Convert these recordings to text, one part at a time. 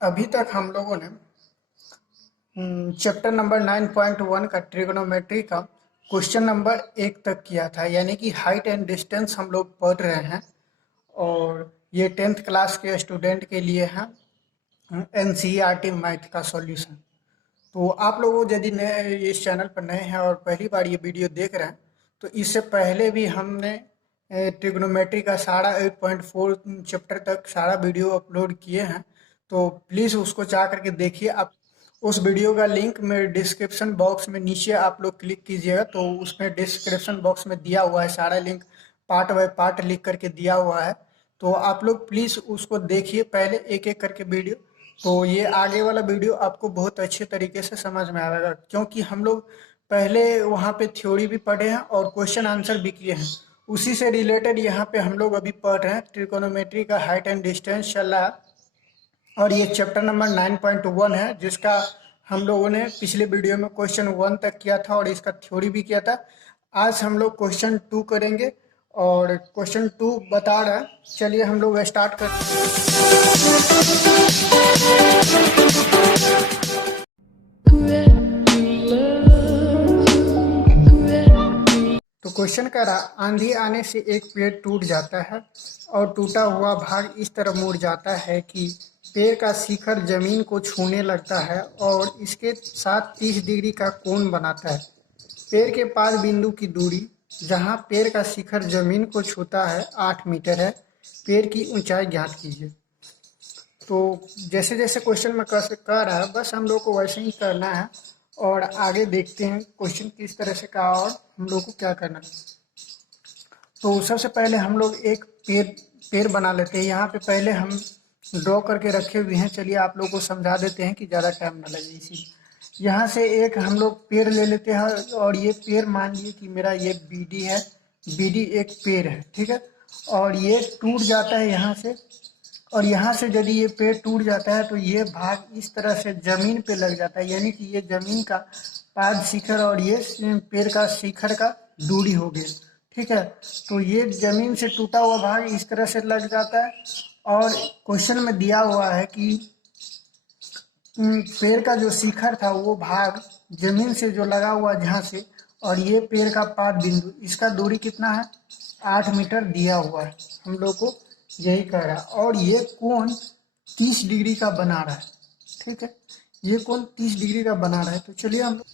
अभी तक हम लोगों ने चैप्टर नंबर 9.1 का ट्रिग्नोमेट्री का क्वेश्चन नंबर 1 तक किया था, यानी कि हाइट एंड डिस्टेंस हम लोग पढ़ रहे हैं। और ये 10th क्लास के स्टूडेंट के लिए है एनसीईआरटी मैथ का सॉल्यूशन। तो आप लोगों यदि नए इस चैनल पर नए हैं और पहली बार ये वीडियो देख रहे हैं, तो इससे पहले भी हमने ट्रिग्नोमेट्री का सारा 8.4 चैप्टर तक सारा वीडियो अपलोड किए हैं। तो प्लीज़ उसको जा करके देखिए। आप उस वीडियो का लिंक मेरे डिस्क्रिप्शन बॉक्स में नीचे आप लोग क्लिक कीजिएगा, तो उसमें डिस्क्रिप्शन बॉक्स में दिया हुआ है सारा लिंक, पार्ट बाय पार्ट लिख करके दिया हुआ है। तो आप लोग प्लीज़ उसको देखिए पहले एक एक करके वीडियो। तो ये आगे वाला वीडियो आपको बहुत अच्छे तरीके से समझ में आएगा, क्योंकि हम लोग पहले वहाँ पे थ्योरी भी पढ़े हैं और क्वेश्चन आंसर भी किए हैं। उसी से रिलेटेड यहाँ पे हम लोग अभी पढ़ रहे हैं। ट्रिकोनोमेट्री का हाइट एंड डिस्टेंस चल रहा है और ये चैप्टर नंबर 9.1 है, जिसका हम लोगों ने पिछले वीडियो में क्वेश्चन 1 तक किया था और इसका थ्योरी भी किया था। आज हम लोग क्वेश्चन 2 करेंगे और क्वेश्चन 2 बता रहा है। चलिए हम लोग स्टार्ट करते हैं। तो क्वेश्चन कह रहा, आंधी आने से एक पेड़ टूट जाता है और टूटा हुआ भाग इस तरह मुड़ जाता है कि पेड़ का शिखर जमीन को छूने लगता है और इसके साथ 30 डिग्री का कोण बनाता है। पेड़ के पास बिंदु की दूरी जहां पेड़ का शिखर जमीन को छूता है 8 मीटर है। पेड़ की ऊंचाई ज्ञात कीजिए। तो जैसे जैसे क्वेश्चन में कर रहा है, बस हम लोग को वैसे ही करना है और आगे देखते हैं क्वेश्चन किस तरह से कहा और हम लोग को क्या करना है। तो सबसे पहले हम लोग एक पेड़ बना लेते हैं। यहाँ पे पहले हम ड्रॉ करके रखे हुए हैं। चलिए आप लोग को समझा देते हैं कि ज़्यादा टाइम ना लगे। इसी यहाँ से एक हम लोग पेड़ ले लेते हैं और ये पेड़ मान लीजिए कि मेरा ये बीडी है। बीडी एक पेड़ है, ठीक है। और ये टूट जाता है यहाँ से, और यहाँ से यदि ये पेड़ टूट जाता है तो ये भाग इस तरह से जमीन पे लग जाता है, यानी कि ये जमीन का पाद शिखर और ये पेड़ का शिखर का दूरी हो गई, ठीक है। तो ये जमीन से टूटा हुआ भाग इस तरह से लग जाता है। और क्वेश्चन में दिया हुआ है कि पेड़ का जो शिखर था वो भाग जमीन से जो लगा हुआ जहाँ से, और ये पेड़ का पाद बिंदु, इसका दूरी कितना है, 8 मीटर दिया हुआ है। हम लोग को यही कह रहा है। और ये कोण 30 डिग्री का बना रहा है, ठीक है। ये कोण 30 डिग्री का बना रहा है। तो चलिए हम लोग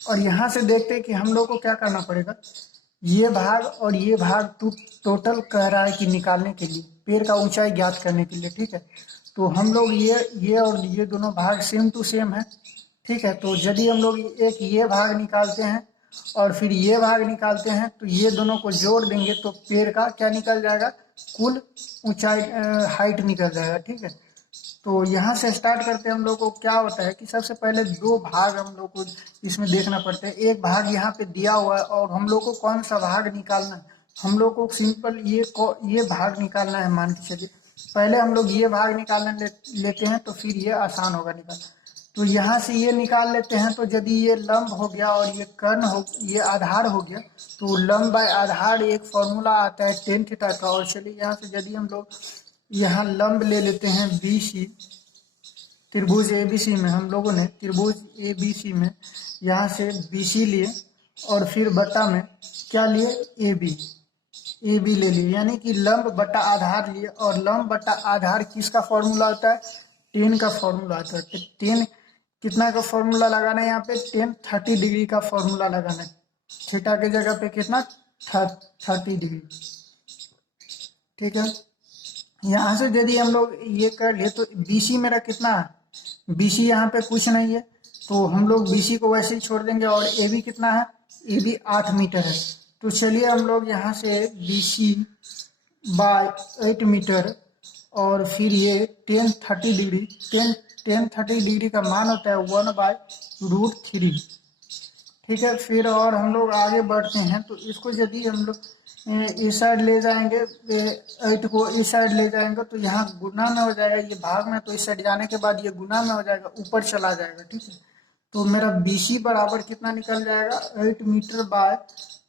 और यहाँ से देखते हैं कि हम लोग को क्या करना पड़ेगा। ये भाग और ये भाग टोटल कह रहा है कि निकालने के लिए, पेड़ का ऊंचाई ज्ञात करने के लिए, ठीक है। तो हम लोग ये और ये दोनों भाग सेम टू सेम है, ठीक है। तो यदि हम लोग एक ये भाग निकालते हैं और फिर ये भाग निकालते हैं तो ये दोनों को जोड़ देंगे तो पेड़ का क्या निकल जाएगा, कुल ऊंचाई हाइट निकल जाएगा, ठीक है। तो यहाँ से स्टार्ट करते हैं। हम लोग को क्या होता है कि सबसे पहले दो भाग हम लोग को इसमें देखना पड़ता है। एक भाग यहाँ पे दिया हुआ है और हम लोग को कौन सा भाग निकालना है, हम लोग को सिंपल ये भाग निकालना है। मान के चलिए पहले हम लोग ये भाग निकालने लेते हैं तो फिर ये आसान होगा निकालना। तो यहाँ से ये निकाल लेते हैं। तो यदि ये लंब हो गया और ये कर्ण हो, ये आधार हो गया, तो लंब बाय आधार एक फॉर्मूला आता है tan थीटा का। और चलिए यहाँ से यदि हम लोग यहाँ लंब ले लेते हैं BC, त्रिभुज ABC में हम लोगों ने त्रिभुज ABC में यहाँ से BC लिए और फिर बटा में क्या लिए, AB ले लिए, यानी कि लंब बटा आधार लिए। और लंब बटा आधार किसका फॉर्मूला होता है, tan का फॉर्मूला आता है। tan कितना का फॉर्मूला लगाना है, यहाँ पे tan 30 डिग्री का फॉर्मूला लगाना है। थीटा के जगह पे कितना 30 डिग्री, ठीक है। यहाँ से यदि हम लोग ये कर ले तो BC मेरा कितना है, BC यहाँ पे कुछ नहीं है तो हम लोग BC को वैसे ही छोड़ देंगे। और AB कितना है, AB 8 मीटर है। तो चलिए हम लोग यहाँ से BC बाय 8 मीटर और फिर ये tan 30 डिग्री, tan 30 डिग्री का मान होता है 1/√3, ठीक है। फिर और हम लोग आगे बढ़ते हैं। तो इसको यदि हम लोग इस साइड ले जाएंगे, 8 को इस साइड ले जाएंगे तो यहाँ गुना में हो जाएगा, ये भाग में, तो इस साइड जाने के बाद ये गुना में हो जाएगा, ऊपर चला जाएगा, ठीक है। तो मेरा BC बराबर कितना निकल जाएगा, 8 मीटर बाय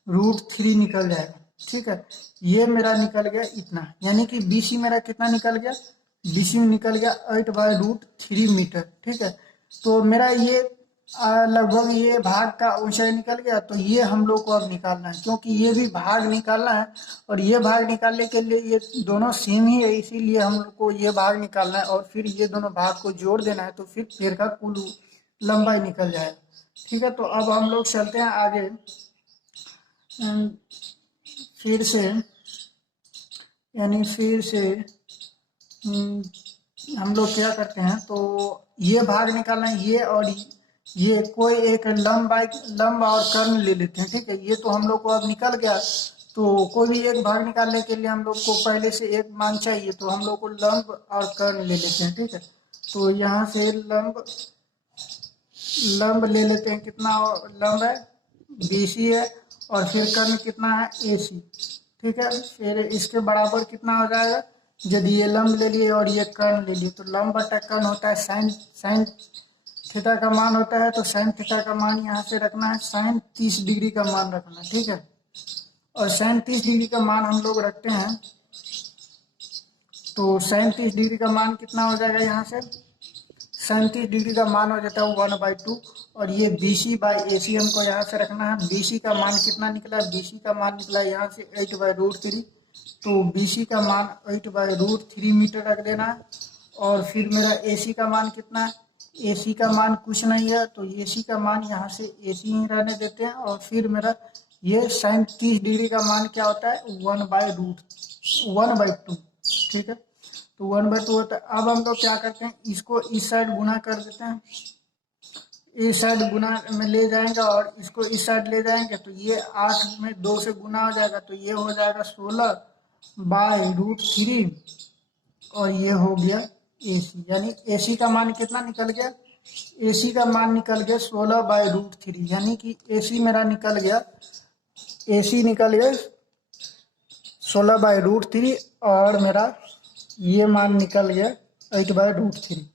√3 निकल जाएगा, ठीक है। ये मेरा निकल गया इतना, यानी कि BC मेरा कितना निकल गया, BC में निकल गया 8/√3 मीटर। ठीक है, तो मेरा ये लगभग ये भाग का ऊंचाई निकल गया। तो ये हम लोग को अब निकालना है, क्योंकि ये भी भाग निकालना है और ये भाग निकालने के लिए ये दोनों सेम ही है, इसीलिए हम लोग को ये भाग निकालना है और फिर ये दोनों भाग को जोड़ देना है, तो फिर पेड़ का कुल लंबाई निकल जाएगा। ठीक है, तो अब हम लोग चलते हैं आगे। फिर से हम लोग क्या करते हैं, तो ये भाग निकालना है, ये और ये कोई एक लंब और कर्ण ले लेते हैं। ठीक है, ये तो हम लोग को अब निकल गया। तो कोई भी एक भाग निकालने के लिए हम लोग को पहले से एक मान चाहिए, तो हम लोग को लंब और कर्ण ले लेते हैं। ठीक है, तो यहाँ से लंब ले लेते हैं। कितना लंब है? BC है, और फिर कर्ण कितना है? AC। ठीक है, फिर इसके बराबर कितना हो जाएगा? यदि ये लंब ले लिए और ये कर्ण ले लिए, तो लंब बटा कर्ण होता है साइन थीटा का मान होता है। तो साइन थीटा का मान यहाँ से रखना है, साइन 30 डिग्री का मान रखना है। ठीक है, और साइन 30 डिग्री का मान हम लोग रखते हैं, तो साइन 30 डिग्री का मान कितना हो जाएगा? यहाँ से साइन 30 डिग्री का मान हो जाता है 1/2। और ये BC/AC हमको यहाँ से रखना है। BC का मान कितना निकला? BC का मान निकला यहाँ से 8/√3। तो BC का मान 8/√3 मीटर रख देना है। और फिर मेरा AC का मान कितना है? AC का मान कुछ नहीं है, तो AC का मान यहाँ से AC ही रहने देते हैं। और फिर मेरा ये साइन 30 डिग्री का मान क्या होता है? 1/2। ठीक है, तो 1/2 होता है। अब हम लोग क्या करते हैं, इसको इस साइड गुना कर देते हैं। इस साइड गुना में ले जाएंगे और इसको इस साइड ले जाएंगे, तो ये 8 में 2 से गुना हो जाएगा, तो ये हो जाएगा 16/√3। और ये हो गया AC, यानी AC का मान कितना निकल गया? AC का मान निकल गया 16/√3, यानी कि AC मेरा निकल गया 16/√3 और मेरा ये मान निकल गया 8/√3।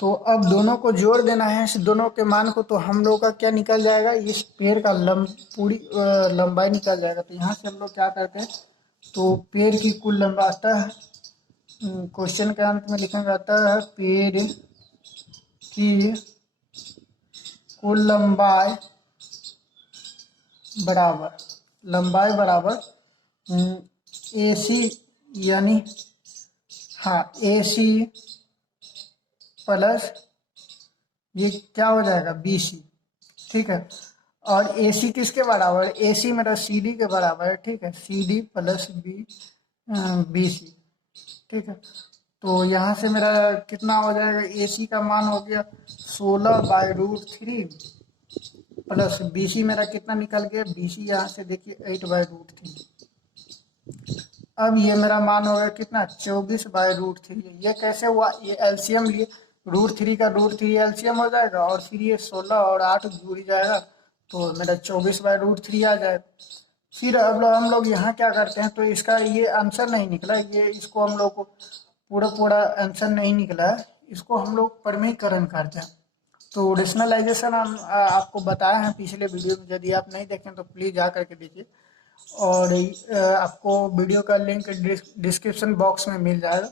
तो अब दोनों को जोड़ देना है, इस दोनों के मान को। तो हम लोग का क्या निकल जाएगा? इस पेड़ का पूरी लंबाई निकल जाएगा। तो यहाँ से हम लोग क्या करते हैं, तो पेड़ की कुल लंबाई आता है, क्वेश्चन के अंत में लिखा जाता है पेड़ की कुल लंबाई बराबर AC, यानी AC प्लस ये क्या हो जाएगा? BC। ठीक है, और AC किसके बराबर? AC मेरा CD के बराबर है। ठीक है, CD प्लस BC। ठीक है, तो यहाँ से मेरा कितना हो जाएगा? AC का मान हो गया 16/√3 प्लस BC मेरा कितना निकल गया? BC यहाँ से देखिए 8/√3। अब ये मेरा मान हो गया कितना? 24/√3। ये कैसे हुआ? ये LCM लिए, √3 का √3 LCM हो जाएगा, और फिर ये 16 और 8 जुड़ जाएगा, तो मेरा 24/√3 आ जाएगा। फिर अब हम लोग यहाँ क्या करते हैं, तो इसका ये आंसर नहीं निकला, ये इसको हम लोग को पूरा आंसर नहीं निकला है, इसको हम लोग परिमेयकरण करते हैं। तो रेशनलाइजेशन हम आपको बताए हैं पिछले वीडियो में, यदि आप नहीं देखें तो प्लीज़ जा करके देखिए। और आपको वीडियो का लिंक डिस्क्रिप्शन बॉक्स में मिल जाएगा।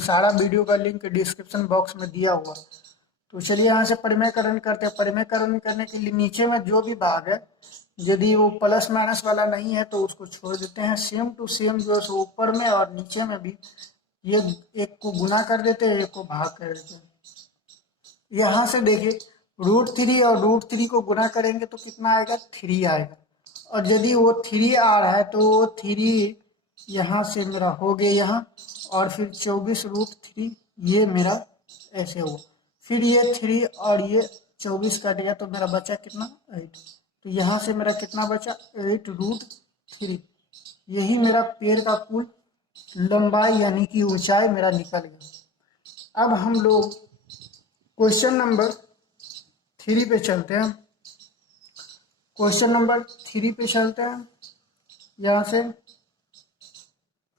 सारा वीडियो का लिंक डिस्क्रिप्शन बॉक्स में दिया हुआ। तो चलिए यहाँ से परिमेयकरण करते हैं। परिमेयकरण करने के लिए नीचे में जो भी भाग है, यदि वो प्लस माइनस वाला नहीं है तो उसको छोड़ देते हैं। सेम टू सेम जो है ऊपर में और नीचे में भी ये एक को गुना कर देते हैं, एक को भाग कर देते हैं। यहाँ से देखिए √3 और √3 को गुना करेंगे तो कितना आएगा? 3 आएगा। और यदि वो 3 आ रहा है तो वो 3 यहाँ से मेरा हो गया यहाँ, और फिर 24√3 ये मेरा ऐसे हुआ। फिर ये 3 और ये 24 कट गया, तो मेरा बचा कितना? 8। तो यहाँ से मेरा कितना बचा? 8√3। यही मेरा पेड़ का कुल लंबाई यानी कि ऊंचाई मेरा निकल गया। अब हम लोग क्वेश्चन नंबर 3 पे चलते हैं। क्वेश्चन नंबर 3 पे चलते हैं। यहाँ से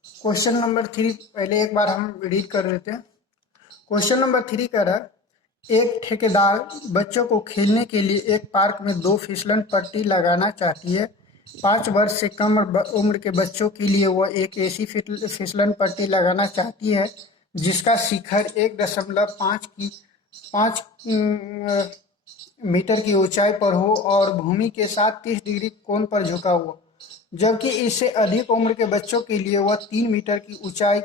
क्वेश्चन नंबर 3 पहले एक बार हम रीड कर लेते हैं। क्वेश्चन नंबर 3 कह रहा है, एक ठेकेदार बच्चों को खेलने के लिए एक पार्क में 2 फिसलन पट्टी लगाना चाहती है। 5 वर्ष से कम उम्र के बच्चों के लिए वह एक ऐसी फिसलन पट्टी लगाना चाहती है जिसका शिखर 1.5 मीटर की ऊंचाई पर हो और भूमि के साथ 30 डिग्री कोण पर झुका हुआ, जबकि इससे अधिक उम्र के बच्चों के लिए वह 3 मीटर की ऊंचाई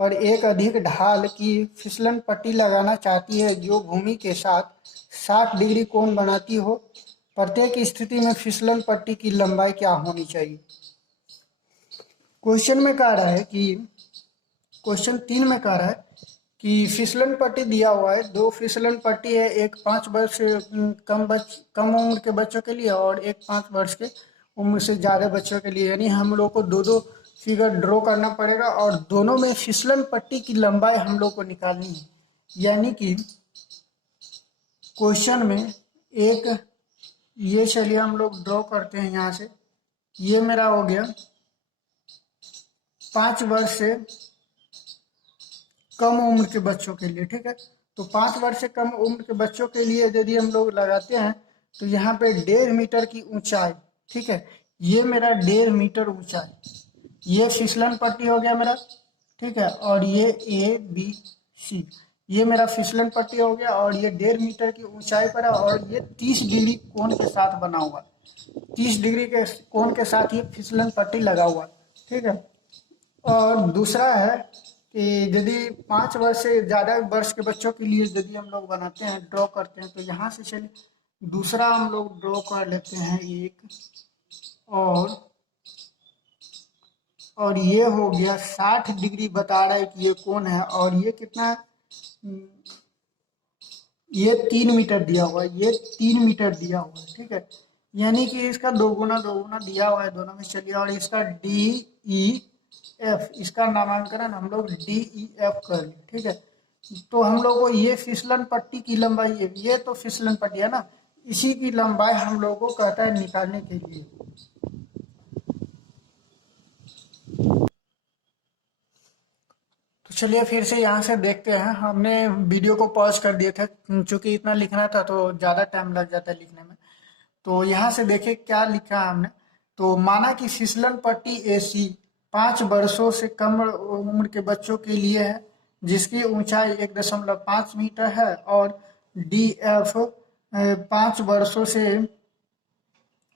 पर एक अधिक ढाल की फिसलन पट्टी लगाना चाहती है जो भूमि के साथ 60 डिग्री कोण बनाती हो। प्रत्येक स्थिति में फिसलन पट्टी की लंबाई क्या होनी चाहिए? क्वेश्चन में कह रहा है कि क्वेश्चन 3 में कह रहा है कि फिसलन पट्टी दिया हुआ है, 2 फिसलन पट्टी है, एक 5 वर्ष से कम उम्र के बच्चों के लिए और एक 5 वर्ष के उम्र से ज़्यादा बच्चों के लिए। यानी हम लोग को दो फिगर ड्रॉ करना पड़ेगा और दोनों में फिसलन पट्टी की लंबाई हम लोग को निकालनी है। यानी कि क्वेश्चन में एक ये, चलिए हम लोग ड्रॉ करते हैं यहाँ से, ये मेरा हो गया 5 वर्ष से कम उम्र के बच्चों के लिए, ठीक है। तो 5 वर्ष से कम उम्र के बच्चों के लिए यदि हम लोग लगाते हैं तो यहाँ पे 1.5 मीटर की ऊंचाई, ठीक है, ये मेरा 1.5 मीटर ऊंचाई, ये फिसलन पट्टी हो गया मेरा, ठीक है। और ये ABC, ये मेरा फिसलन पट्टी हो गया और ये 1.5 मीटर की ऊंचाई पर है और ये 30 डिग्री कोण के साथ बना हुआ, 30 डिग्री के कोण के साथ ये फिसलन पट्टी लगा हुआ, ठीक है। और दूसरा है कि यदि 5 वर्ष से ज़्यादा वर्ष के बच्चों के लिए यदि हम लोग बनाते हैं, ड्रॉ करते हैं, तो यहाँ से चलिए दूसरा हम लोग ड्रॉ कर लेते हैं एक, और ये हो गया 60 डिग्री बता रहा है कि ये कौन है, और ये कितना है, ये 3 मीटर दिया हुआ है, ये 3 मीटर दिया हुआ है, ठीक है। यानी कि इसका दोगुना दिया हुआ है दोनों में। चलिए, और इसका DEF, इसका नामांकन हम लोग DEF कर लें, ठीक है। तो हम लोग को ये फिसलन पट्टी की लंबाई है, ये तो फिसलन पट्टी है ना, इसी की लंबाई हम लोग को कहता है निकालने के लिए। तो चलिए फिर से यहाँ से देखते हैं, हमने वीडियो को पॉज कर दिए थे क्योंकि इतना लिखना था तो ज़्यादा टाइम लग जाता है लिखने में। तो यहाँ से देखिए क्या लिखा है हमने। तो माना कि फिसलन पट्टी AC 5 वर्षों से कम उम्र के बच्चों के लिए है, जिसकी ऊंचाई 1.5 मीटर है, और DF 5 वर्षों से,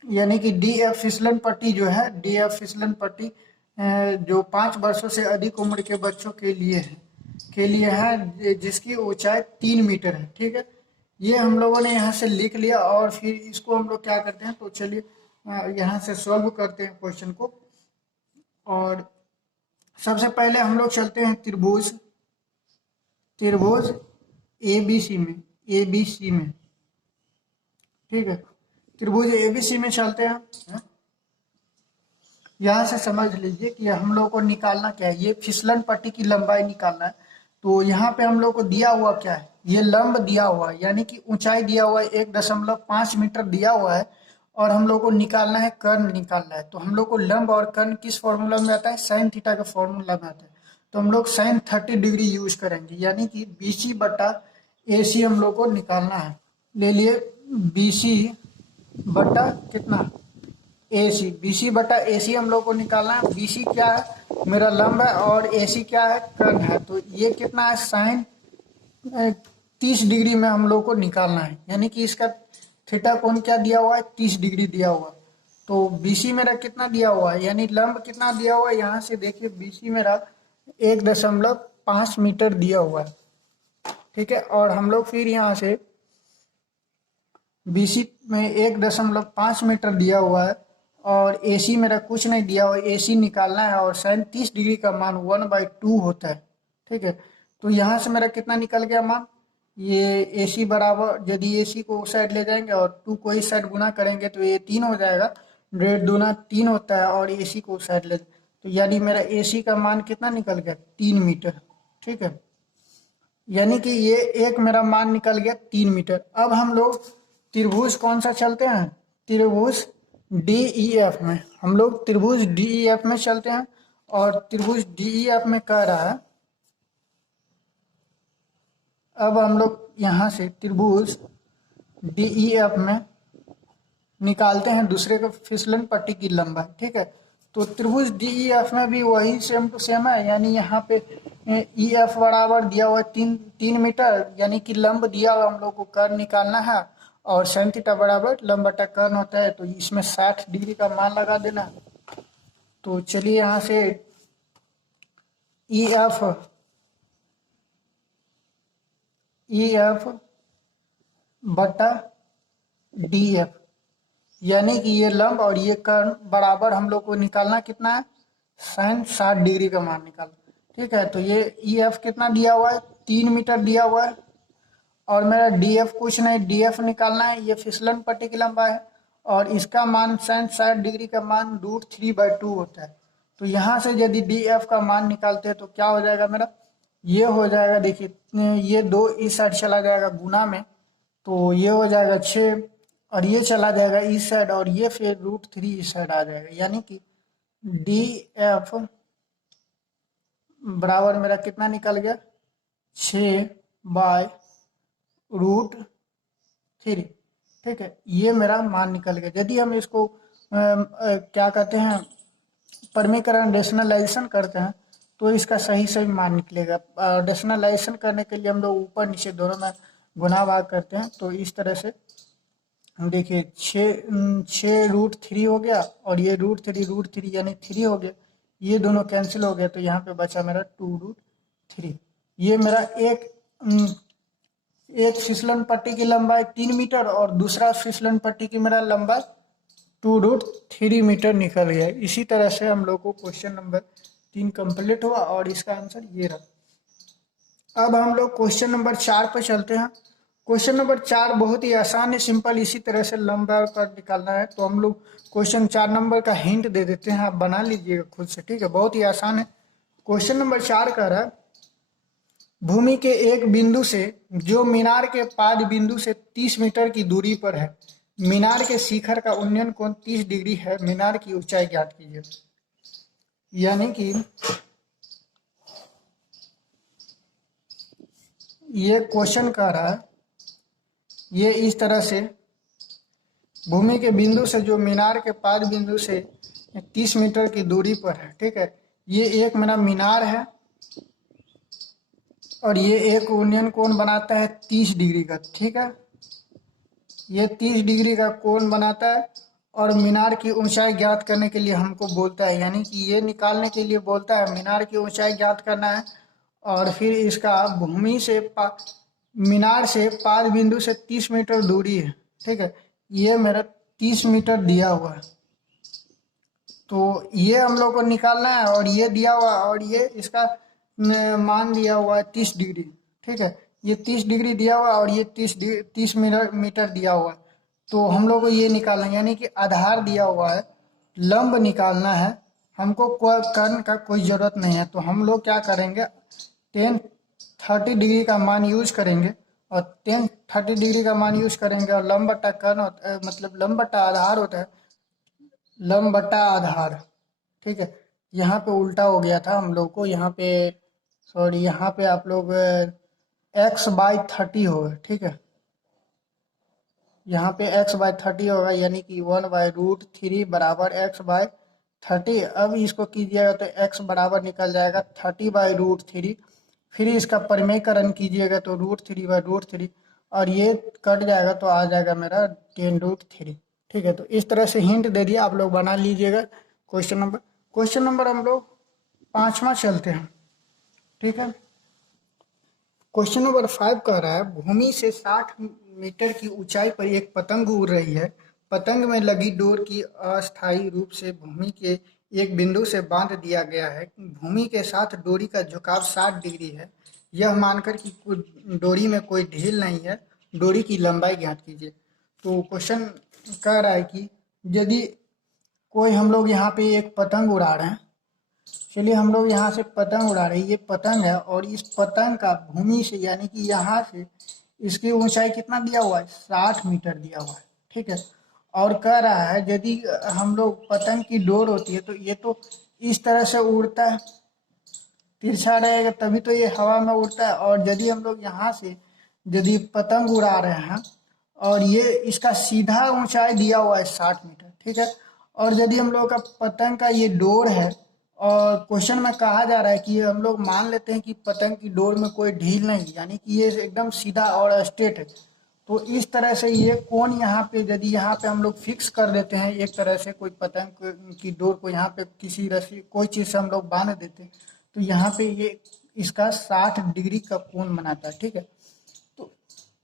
यानी कि DF फिसलन पट्टी जो है, DF फिसलन पट्टी जो 5 वर्षों से अधिक उम्र के बच्चों के लिए है, जिसकी ऊंचाई 3 मीटर है, ठीक है। ये हम लोगों ने यहाँ से लिख लिया और फिर इसको हम लोग क्या करते हैं, तो चलिए यहाँ से सॉल्व करते हैं क्वेश्चन को। और सबसे पहले हम लोग चलते हैं त्रिभुज ABC में, ठीक है। त्रिभुज ABC में चलते हैं। यहाँ से समझ लीजिए कि हम लोग को निकालना क्या है, ये फिसलन पट्टी की लंबाई निकालना है। तो यहाँ पे हम लोग को दिया हुआ क्या है, ये लंब दिया हुआ है, यानी कि ऊंचाई दिया हुआ है 1.5 मीटर दिया हुआ है, और हम लोग को निकालना है, कर्ण निकालना है। तो हम लोग को लंब और कर्ण किस फॉर्मूला में आता है, साइन थीटा के फॉर्मूला में आता है। तो हम लोग साइन 30 डिग्री यूज करेंगे, यानी कि BC बटा AC हम लोग को निकालना है। ले लिए BC बटा कितना AC, BC बटा AC हम लोग को निकालना है। BC क्या है, मेरा लंब है, और AC क्या है, कर्ण है। तो ये कितना है, साइन 30 डिग्री में हम लोग को निकालना है, यानी कि इसका थीटा कोण क्या दिया हुआ है, 30 डिग्री दिया हुआ। तो BC मेरा कितना दिया हुआ है, यानी लंब कितना दिया हुआ है, यहाँ से देखिए BC मेरा 1.5 मीटर दिया हुआ है, ठीक है। और हम लोग फिर यहाँ से BC में 1.5 मीटर दिया हुआ है, और AC मेरा कुछ नहीं दिया हुआ, AC निकालना है, और साइन 30 डिग्री का मान 1/2 होता है, ठीक है। तो यहाँ से मेरा कितना निकल गया मान, ये AC बराबर, यदि AC को उस साइड ले जाएंगे और 2 को इस साइड गुना करेंगे तो ये 3 हो जाएगा, 1.5 दूना 3 होता है, और AC को उस साइड ले, तो यानी मेरा AC का मान कितना निकल गया, 3 मीटर, ठीक है। यानी कि ये एक मेरा मान निकल गया 3 मीटर। अब हम लोग त्रिभुज कौन सा चलते हैं, त्रिभुज DEF में, हम लोग त्रिभुज DEF में चलते हैं। और त्रिभुज DEF में कह रहा है, अब हम लोग यहाँ से त्रिभुज DEF में निकालते हैं दूसरे के फिसलन पट्टी की लंबाई, ठीक है। तो त्रिभुज डी ई एफ में भी वही सेम टू सेम है, यानी यहाँ पे ई एफ बराबर दिया हुआ है 3 मीटर, यानी कि लंब दिया हुआ हम लोग को कर्ण निकालना है, और साइन थीटा बराबर लंब बटा कर्ण होता है, तो इसमें 60 डिग्री का मान लगा देना। तो चलिए यहाँ से ई एफ बटा डी एफ, यानी कि ये लंब और ये कर्ण बराबर हम लोग को निकालना कितना है, साइन 60 डिग्री का मान निकालना। ठीक है, तो ये ई एफ कितना दिया हुआ है, 3 मीटर दिया हुआ है, और मेरा डी एफ कुछ नहीं, डी एफ निकालना है, ये फिसलन पट्टी की लंबाई है, और इसका मान साइन 60 डिग्री का मान √3/2 होता है। तो यहाँ से यदि डी एफ का मान निकालते हैं तो क्या हो जाएगा मेरा, ये हो जाएगा, देखिए ये 2 इस साइड चला जाएगा गुना में, तो ये हो जाएगा 6, और ये चला जाएगा इस साइड, और ये फिर √3 इस साइड आ जाएगा, यानी कि डी एफ बराबर मेरा कितना निकल गया, 6/√3। ठीक है, ये मेरा मान निकल गया। यदि हम इसको क्या कहते हैं, परमीकरण रेशनलाइजेशन करते हैं तो इसका सही सही मान निकलेगा। रेशनलाइजेशन करने के लिए हम लोग ऊपर नीचे दोनों में गुना भाग करते हैं, तो इस तरह से देखिए 6√3 हो गया, और ये √3 यानी 3 हो गया, ये दोनों कैंसिल हो गया, तो यहाँ पे बचा मेरा 2√3। ये मेरा एक फिसलन पट्टी की लंबाई 3 मीटर, और दूसरा फिसलन पट्टी की मेरा लंबाई 2√3 मीटर निकल गया। इसी तरह से हम लोग को क्वेश्चन नंबर 3 कंप्लीट हुआ, और इसका आंसर ये रहा। अब हम लोग क्वेश्चन नंबर 4 पर चलते हैं। क्वेश्चन नंबर 4 बहुत ही आसान है, सिंपल, इसी तरह से लंबा और कट निकालना है। तो हम लोग क्वेश्चन 4 नंबर का हिंट दे देते हैं, आप बना लीजिएगा खुद से। ठीक है, बहुत ही आसान है। क्वेश्चन नंबर 4 कह रहा है, भूमि के एक बिंदु से जो मीनार के पाद बिंदु से 30 मीटर की दूरी पर है, मीनार के शिखर का उन्नयन कोण 30 डिग्री है, मीनार की ऊंचाई ज्ञात कीजिए। यानी कि ये क्वेश्चन कह रहा है, ये इस तरह से भूमि के बिंदु से जो मीनार के पाद बिंदु से 30 मीटर की दूरी पर है। ठीक है, ये एक मेरा मीनार है, और ये एक उन्नयन कोण बनाता है 30 डिग्री का। ठीक है, ये 30 डिग्री का कोण बनाता है, और मीनार की ऊंचाई ज्ञात करने के लिए हमको बोलता है, यानी कि ये निकालने के लिए बोलता है, मीनार की ऊंचाई ज्ञात करना है, और फिर इसका भूमि से मीनार से पाद बिंदु से 30 मीटर दूरी है। ठीक है, ये मेरा 30 मीटर दिया हुआ है, तो ये हम लोग को निकालना है, और ये दिया हुआ, और ये इसका मान दिया हुआ है 30 डिग्री। ठीक है, ये 30 डिग्री दिया हुआ, और ये 30 मीटर दिया हुआ है, तो हम लोग को ये निकालना है, यानी कि आधार दिया हुआ है, लंब निकालना है हमको, कर्ण का कोई जरूरत नहीं है। तो हम लोग क्या करेंगे, 30 डिग्री का मान यूज करेंगे, और 30 डिग्री का मान यूज करेंगे, और लंब बटा कर्ण मतलब लंब बटा आधार होता है, लंब बटा आधार। ठीक है, यहाँ पे उल्टा हो गया था हम लोग को, यहाँ पे सॉरी, यहाँ पे आप लोग x/30 होगा। ठीक है, यहाँ पे x/30 होगा, यानी कि 1/√3 बराबर x/30। अब इसको कीजिएगा तो x बराबर निकल जाएगा 30/√3, फिर इसका परिमेयकरण कीजिएगा तो √3/√3, और ये कट जाएगा तो आ जाएगा मेरा 10√3। ठीक है, तो इस तरह से हिंट दे दिया, आप लोग बना लीजिएगा क्वेश्चन नंबर हम लोग 5वां चलते हैं। ठीक है, क्वेश्चन नंबर 5 कह रहा है, भूमि से 60 मीटर की ऊंचाई पर एक पतंग उड़ रही है, पतंग में लगी डोर की अस्थायी रूप से भूमि के एक बिंदु से बांध दिया गया है, भूमि के साथ डोरी का झुकाव 60 डिग्री है, यह मानकर कि डोरी में कोई ढील नहीं है, डोरी की लंबाई ज्ञात कीजिए। तो क्वेश्चन कह रहा है कि यदि कोई हम लोग यहाँ पे एक पतंग उड़ा रहे हैं, चलिए हम लोग यहाँ से पतंग उड़ा रहे हैं, ये पतंग है, और इस पतंग का भूमि से यानी कि यहाँ से इसकी ऊंचाई कितना दिया हुआ है, 60 मीटर दिया हुआ है। ठीक है, और कह रहा है यदि हम लोग पतंग की डोर होती है तो ये तो इस तरह से उड़ता है, तिरछा रहेगा तभी तो ये हवा में उड़ता है, और यदि हम लोग यहाँ से यदि पतंग उड़ा रहे हैं, और ये इसका सीधा ऊंचाई दिया हुआ है 60 मीटर। ठीक है, और यदि हम लोग का पतंग का ये डोर है और क्वेश्चन में कहा जा रहा है कि हम लोग मान लेते हैं कि पतंग की डोर में कोई ढील नहीं, यानी कि ये एकदम सीधा और स्ट्रेट है। तो इस तरह से ये कोण यहाँ पे यदि यहाँ पे हम लोग फिक्स कर देते हैं, एक तरह से कोई पतंग की डोर को यहाँ पे किसी रस्सी कोई चीज़ से हम लोग बांध देते हैं, तो यहाँ पे ये इसका 60 डिग्री का कोण बनाता है। ठीक है, तो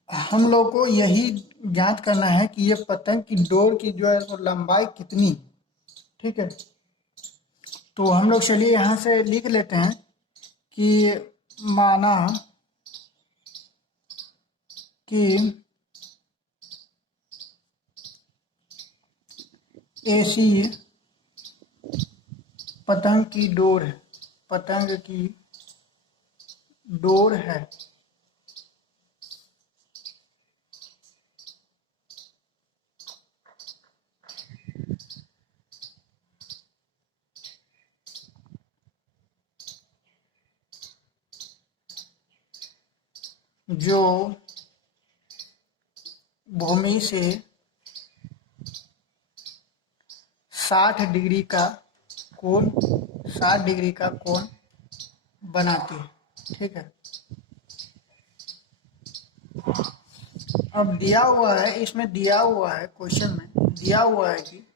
हम लोग को यही ज्ञात करना है कि ये पतंग की डोर की जो है वो लंबाई कितनी। ठीक है, तो हम लोग चलिए यहाँ से लिख लेते हैं कि माना कि ऐसी पतंग की डोर है, पतंग की डोर है जो भूमि से 60 डिग्री का कोण 60 डिग्री का कोण बनाती है। ठीक है, अब दिया हुआ है, इसमें दिया हुआ है, क्वेश्चन में दिया हुआ है कि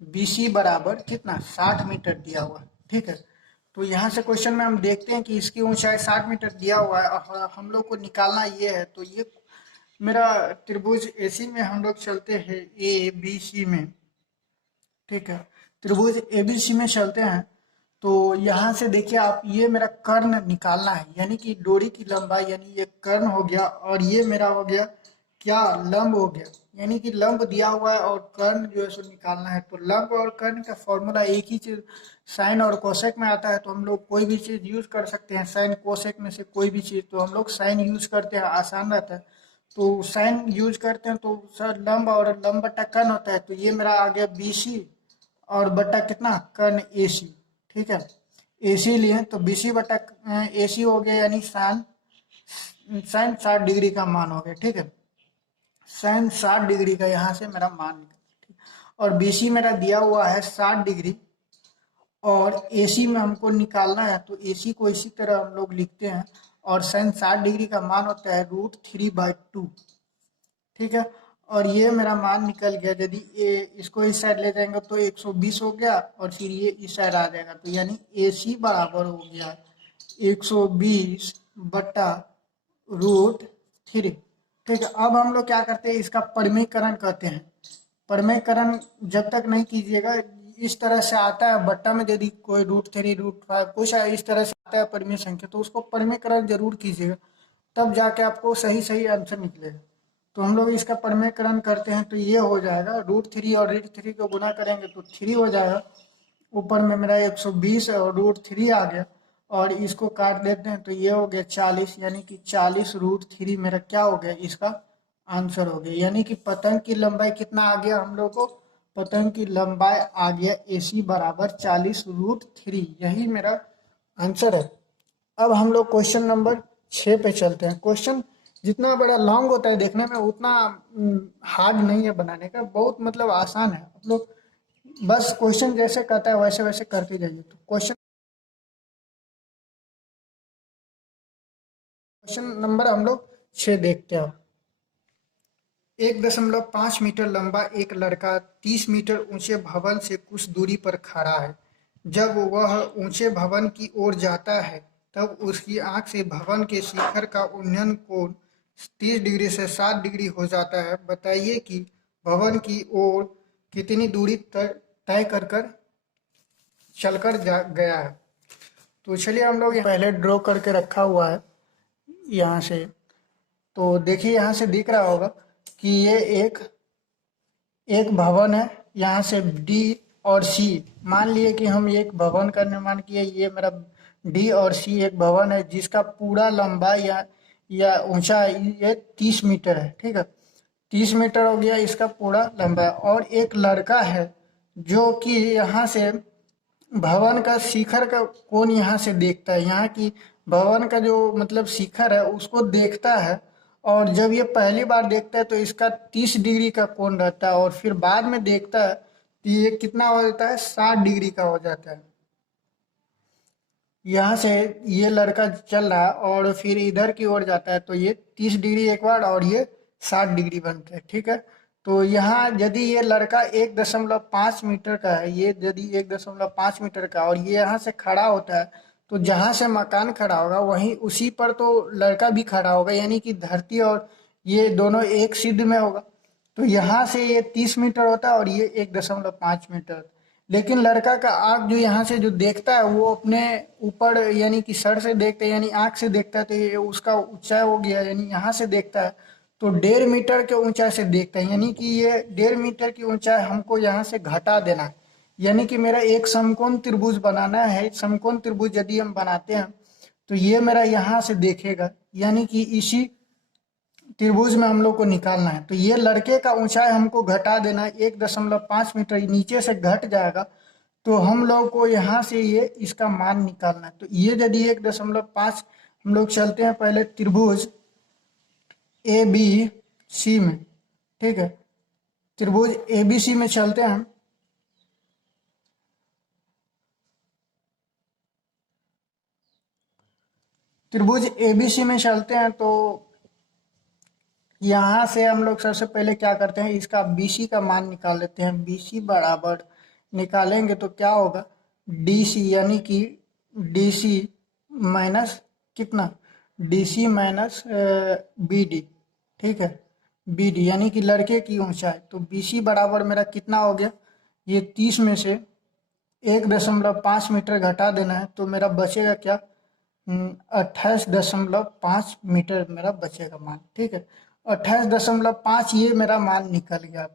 BC बराबर कितना 60 मीटर दिया हुआ है। ठीक है, तो यहाँ से क्वेश्चन में हम देखते हैं कि इसकी ऊंचाई 60 मीटर दिया हुआ है और हम लोग को निकालना ये है। तो ये मेरा त्रिभुज AC में हम लोग चलते हैं ABC में। ठीक है, त्रिभुज ABC में चलते हैं। तो यहाँ से देखिए आप, ये मेरा कर्ण निकालना है, यानी कि डोरी की लंबाई, यानी ये कर्ण हो गया और ये मेरा हो गया क्या, लंब हो गया, यानी कि लंब दिया हुआ है और कर्ण जो है सो निकालना है। तो लंब और कर्ण का फॉर्मूला एक ही चीज साइन और कोसेक में आता है, तो हम लोग कोई भी चीज यूज कर सकते हैं, साइन कोसेक में से कोई भी चीज, तो हम लोग साइन यूज करते हैं, आसान रहता है। तो साइन यूज करते हैं तो सर लंब और लंब बट्टा कर्ण होता है, तो ये मेरा आ गया BC और बट्टा कितना कर्ण AC। ठीक है, AC लिए तो BC बट्टा AC हो गया, यानी साइन साइन 60 डिग्री का मान हो गया। ठीक है, साइन 60 डिग्री का यहाँ से मेरा मान निकल, और BC मेरा दिया हुआ है 60 डिग्री और AC में हमको निकालना है, तो AC को इसी तरह हम लोग लिखते हैं और साइन 60 डिग्री का मान होता है √3/2। ठीक है, और ये मेरा मान निकल गया। यदि ये इसको इस साइड ले जाएंगे तो 120 हो गया और फिर ये इस साइड आ जाएगा, तो यानी AC बराबर हो गया 120 बट्टा √3। ठीक है, अब हम लोग क्या करते हैं, इसका परिमेयकरण कहते हैं। परिमेयकरण जब तक नहीं कीजिएगा, इस तरह से आता है बट्टा में, यदि कोई √3 √5 कुछ इस तरह से आता है परिमेय संख्या, तो उसको परिमेयकरण जरूर कीजिएगा, तब जाके आपको सही सही आंसर निकलेगा। तो हम लोग इसका परिमेयकरण करते हैं, तो ये हो जाएगा √3 और √3 को गुना करेंगे तो 3 हो जाएगा, ऊपर में मेरा 120 और √3 आ गया, और इसको काट देते हैं तो ये हो गया 40, यानी कि 40 √3 मेरा क्या हो गया, इसका आंसर हो गया। यानी कि पतंग की लंबाई कितना आ गया हम लोग को, पतंग की लंबाई आ गया AC बराबर 40 √3, यही मेरा आंसर है। अब हम लोग क्वेश्चन नंबर 6 पे चलते हैं। क्वेश्चन जितना बड़ा लॉन्ग होता है देखने में, उतना हार्ड नहीं है बनाने का, बहुत मतलब आसान है। आप लोग बस क्वेश्चन जैसे कहता है वैसे वैसे करके जाइए। तो क्वेश्चन नंबर हम लोग 6 देखते हैं। 1.5 मीटर लंबा एक लड़का 30 मीटर ऊंचे भवन से कुछ दूरी पर खड़ा है। जब वह ऊंचे भवन की ओर जाता है तब उसकी आंख से भवन के शिखर का उन्नयन कोण 30 डिग्री से 60 डिग्री हो जाता है। बताइए कि भवन की ओर कितनी दूरी तय कर कर चलकर गया है। तो चलिए हम लोग पहले ड्रॉ करके रखा हुआ है यहाँ से। तो देखिए यहाँ से दिख रहा होगा कि ये एक एक भवन है, यहाँ से D और C, मान लिए कि हम एक भवन का निर्माण किए, ये मेरा D और C एक भवन है जिसका पूरा लंबाई या ऊंचाई ये 30 मीटर है। ठीक है, 30 मीटर हो गया इसका पूरा लंबाई, और एक लड़का है जो कि यहाँ से भवन का शिखर का कोण यहाँ से देखता है, यहाँ की भवन का जो मतलब शिखर है उसको देखता है, और जब ये पहली बार देखता है तो इसका 30 डिग्री का कोण रहता है, और फिर बाद में देखता है तो ये कितना हो जाता है, 60 डिग्री का हो जाता है। यहाँ से ये लड़का चल रहा है और फिर इधर की ओर जाता है, तो ये 30 डिग्री एक बार और ये 60 डिग्री बनता है, ठीक है। तो यहाँ यदि ये लड़का 1.5 मीटर का है, ये यदि 1.5 मीटर का, और ये यहाँ से खड़ा होता है, तो जहाँ से मकान खड़ा होगा वहीं उसी पर तो लड़का भी खड़ा होगा, यानी कि धरती और ये दोनों एक सिद्ध में होगा। तो यहाँ से ये 30 मीटर होता है और ये 1.5 मीटर। लेकिन लड़का का आँख जो यहाँ से जो देखता है वो अपने ऊपर यानी कि सर से देखता है, यानी आँख से देखता है, तो ये उसका ऊंचाई हो गया, यानी यहाँ से देखता है तो 1.5 मीटर के ऊंचाई से देखता है, यानी कि ये 1.5 मीटर की ऊंचाई हमको यहाँ से घटा देना है। यानी कि मेरा एक समकोण त्रिभुज बनाना है। समकोण त्रिभुज यदि हम बनाते हैं तो ये मेरा यहाँ से देखेगा, यानी कि इसी त्रिभुज में हम लोग को निकालना है। तो ये लड़के का ऊंचाई हमको घटा देना है, 1.5 मीटर नीचे से घट जाएगा। तो हम लोग को यहाँ से ये इसका मान निकालना है। तो ये यदि 1.5 हम लोग चलते हैं पहले त्रिभुज ए बी सी में, ठीक है। त्रिभुज ए बी सी में चलते हैं। त्रिभुज ए बी सी में चलते हैं तो यहाँ से हम लोग सबसे पहले क्या करते हैं, इसका BC का मान निकाल लेते हैं। BC बराबर निकालेंगे तो क्या होगा, DC, यानी कि DC माइनस कितना, DC माइनस BD, ठीक है। BD यानी कि लड़के की ऊंचाई। तो BC बराबर मेरा कितना हो गया, ये 30 में से 1.5 मीटर घटा देना है, तो मेरा बचेगा क्या, 28.5 मीटर मेरा बचेगा मान, ठीक है। 28.5 ये मेरा मान निकल गया।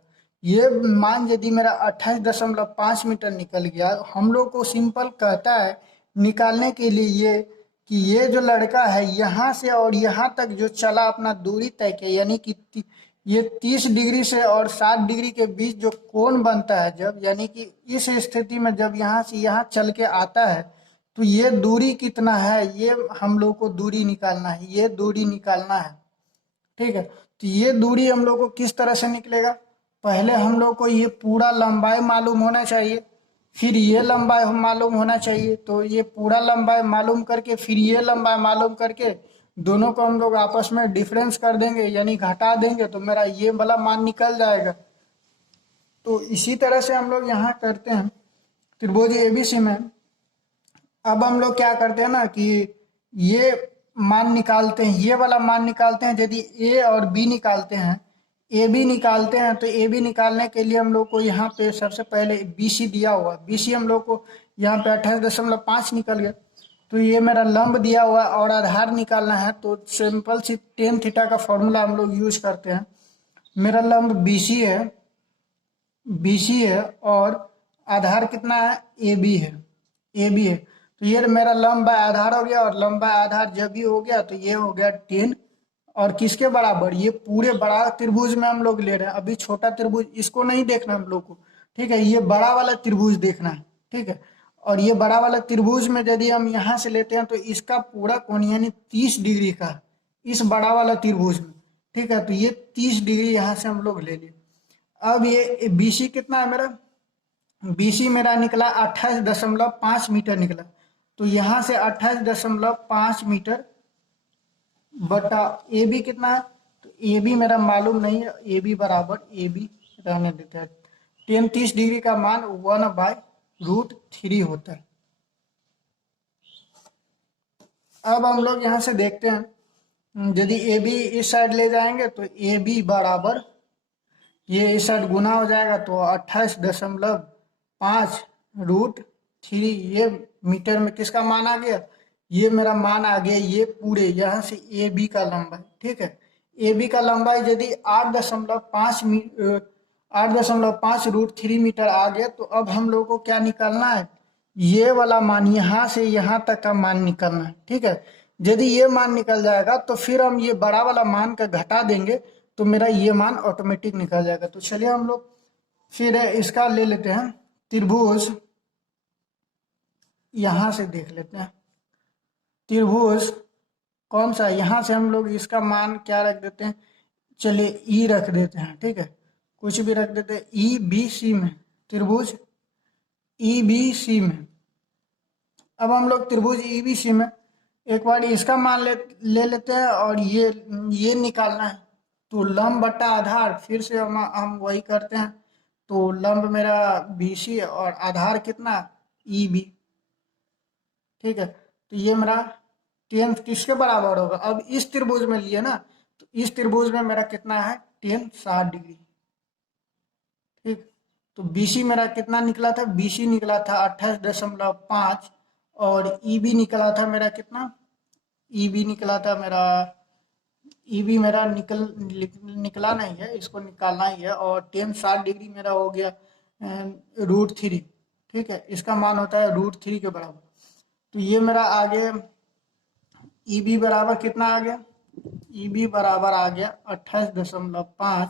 ये मान यदि मेरा 28.5 मीटर निकल गया, हम लोग को सिंपल कहता है निकालने के लिए ये कि ये जो लड़का है यहाँ से और यहाँ तक जो चला अपना दूरी तय किया, यानी कि ये 30 डिग्री से और 60 डिग्री के बीच जो कोण बनता है जब, यानी कि इस स्थिति में जब यहाँ से यहाँ चल के आता है तो ये दूरी कितना है, ये हम लोग को दूरी निकालना है, ये दूरी निकालना है, ठीक है। तो ये दूरी हम लोग को किस तरह से निकलेगा, पहले हम लोग को ये पूरा लंबाई मालूम होना चाहिए, फिर ये लंबाई मालूम होना चाहिए। तो ये पूरा लंबाई मालूम करके फिर ये लंबाई मालूम करके दोनों को हम लोग आपस में डिफरेंस कर देंगे, यानी घटा देंगे, तो मेरा ये वाला मान निकल जाएगा। तो इसी तरह से हम लोग यहाँ करते हैं त्रिभुज एबीसी में। अब हम लोग क्या करते हैं ना कि ये मान निकालते हैं, ये वाला मान निकालते हैं। यदि ए और बी निकालते हैं, ए बी निकालते हैं, तो ए बी निकालने के लिए हम लोग को यहाँ पे सबसे पहले BC दिया हुआ, BC हम लोग को यहाँ पे 28.5 निकल गया। तो ये मेरा लंब दिया हुआ और आधार निकालना है, तो सिंपल सी टेन थीटा का फॉर्मूला हम लोग यूज करते हैं। मेरा लंब BC है और आधार कितना है, AB है। तो ये मेरा लंब बाय आधार हो गया, और लंब बाय आधार जब भी हो गया तो ये हो गया 10, और किसके बराबर, ये पूरे बड़ा त्रिभुज में हम लोग ले रहे हैं। अभी छोटा त्रिभुज इसको नहीं देखना हम लोग को, ठीक है, ये बड़ा वाला त्रिभुज देखना है, ठीक है। और ये बड़ा वाला त्रिभुज में यदि हम यहाँ से लेते हैं तो इसका पूरा कोण यानी 30 डिग्री का इस बड़ा वाला त्रिभुज में, ठीक है। तो ये 30 डिग्री यहाँ से हम लोग ले लिए। अब ये BC कितना है मेरा, BC मेरा निकला 28.5 मीटर निकला। तो यहाँ से 28.5 मीटर बटा AB कितना है, तो AB मेरा मालूम नहीं है, AB बराबर AB रहने देते हैं। 30 डिग्री का मान 1/√3 होता है। अब हम लोग यहाँ से देखते हैं, यदि AB इस साइड ले जाएंगे तो AB बराबर ये इस साइड गुना हो जाएगा, तो 28.5√3 ये मीटर में किसका मान आ गया, ये मेरा मान आ गया, ये पूरे यहाँ से AB का लंबाई, ठीक है। AB का लंबाई यदि 8.5√3 मीटर आ गया, तो अब हम लोग को क्या निकालना है, ये वाला मान यहाँ से यहाँ तक का मान निकलना है, ठीक है। यदि ये मान निकल जाएगा तो फिर हम ये बड़ा वाला मान का घटा देंगे, तो मेरा ये मान ऑटोमेटिक निकल जाएगा। तो चलिए हम लोग फिर इसका ले लेते हैं त्रिभुज, यहां से देख लेते हैं त्रिभुज कौन सा, यहाँ से हम लोग इसका मान क्या रख देते हैं, चलिए ई रख देते हैं, ठीक है, कुछ भी रख देते हैं। ई बी सी में, त्रिभुज ई बी सी में, अब हम लोग त्रिभुज ई बी सी में एक बार इसका मान ले लेते हैं और ये निकालना है। तो लंब बटा आधार, फिर से हम वही करते हैं। तो लंब मेरा बी सी और आधार कितना, ई बी, ठीक है। तो ये मेरा टेन किसके बराबर होगा, अब इस त्रिभुज में लिए ना, तो इस त्रिभुज में मेरा कितना है, टेन 60 डिग्री, ठीक। तो बीसी मेरा कितना निकला था, बीसी निकला था 28.5 और ईबी निकला था मेरा कितना, ईबी निकला था मेरा, ईबी मेरा निकला नहीं है, इसको निकालना ही है। और टेन 60 डिग्री मेरा हो गया √3, ठीक है, इसका मान होता है √3 के बराबर। तो ये मेरा आगे ईबी बराबर कितना आ गया, ईबी बराबर आ गया 28.5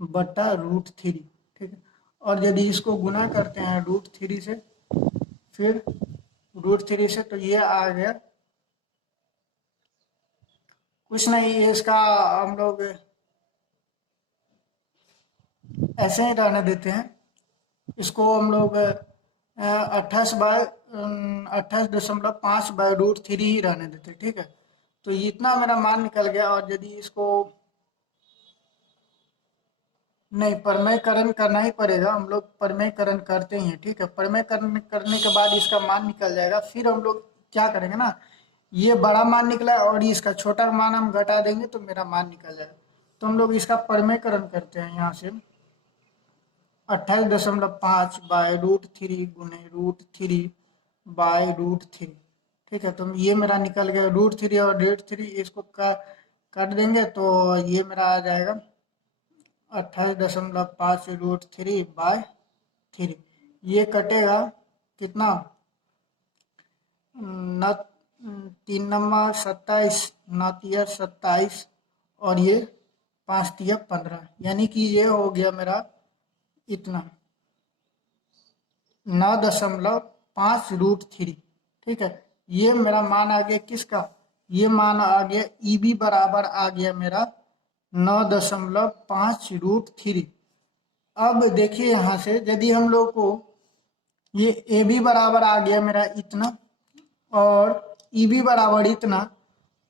बटा √3, ठीक है। और यदि इसको गुना करते हैं √3 से, फिर √3 से, तो ये आ गया कुछ नहीं, ये इसका हम लोग ऐसे ही रहने देते हैं। इसको हम लोग 28.5/√3 ही रहने देते हैं, ठीक है। तो इतना मेरा मान निकल गया। और यदि इसको नहीं, परमेयकरण करना ही पड़ेगा, हम लोग परमेयकरण करते ही हैं, ठीक है। परमेयकरण करने के बाद इसका मान निकल जाएगा। फिर हम लोग क्या करेंगे ना, ये बड़ा मान निकला और इसका छोटा मान हम घटा देंगे तो मेरा मान निकल जाएगा। तो हम लोग इसका परमेयकरण करते हैं, यहाँ से 28.5/√3 गुने √3/√3, ठीक है। तो ये मेरा निकल गया √3 और √3, इसको काट देंगे तो ये मेरा आ जाएगा 28.5√3/3। ये कटेगा कितना, न 3 नंबर 27, 9 27 और ये 5 15, यानी कि ये हो गया मेरा इतना 9.5√3, ठीक है। ये मेरा मान आ गया किसका, ये मान आ गया ईबी बराबर आ गया मेरा 9.5√3। अब देखिए यहाँ से यदि हम लोग को ये ए बी बराबर आ गया मेरा इतना और ई बी बराबर इतना,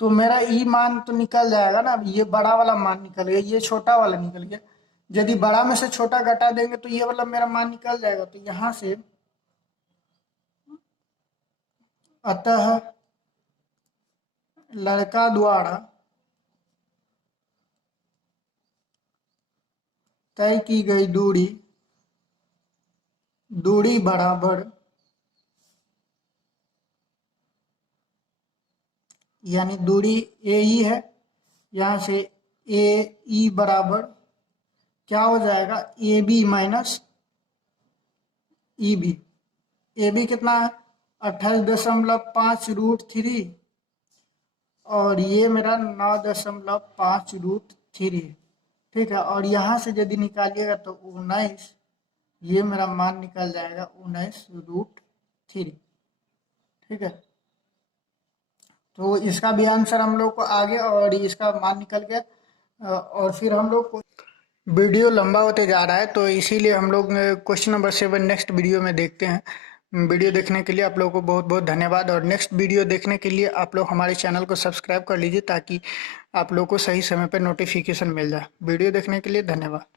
तो मेरा ई मान तो निकल जाएगा ना, ये बड़ा वाला मान निकल गया, ये छोटा वाला निकल गया। यदि बड़ा में से छोटा घटा देंगे तो ये वाला मेरा मान निकल जाएगा। तो यहाँ से अतः लड़का द्वारा तय की गई दूरी बराबर, यानी दूरी ए ई है, यहाँ से ए ई बराबर क्या हो जाएगा, A B minus E B. A B कितना है 28.5√3 और ये मेरा 9.5√3, ठीक है। और यहाँ से यदि निकालिएगा तो 19, ये मेरा मान निकल जाएगा 19√3, ठीक है। तो इसका भी आंसर हम लोग को आ गया और इसका मान निकल गया। और फिर हम लोग को वीडियो लंबा होते जा रहा है तो इसीलिए हम लोग क्वेश्चन नंबर 7 नेक्स्ट वीडियो में देखते हैं। वीडियो देखने के लिए आप लोगों को बहुत बहुत धन्यवाद। और नेक्स्ट वीडियो देखने के लिए आप लोग हमारे चैनल को सब्सक्राइब कर लीजिए ताकि आप लोग को सही समय पर नोटिफिकेशन मिल जाए। वीडियो देखने के लिए धन्यवाद।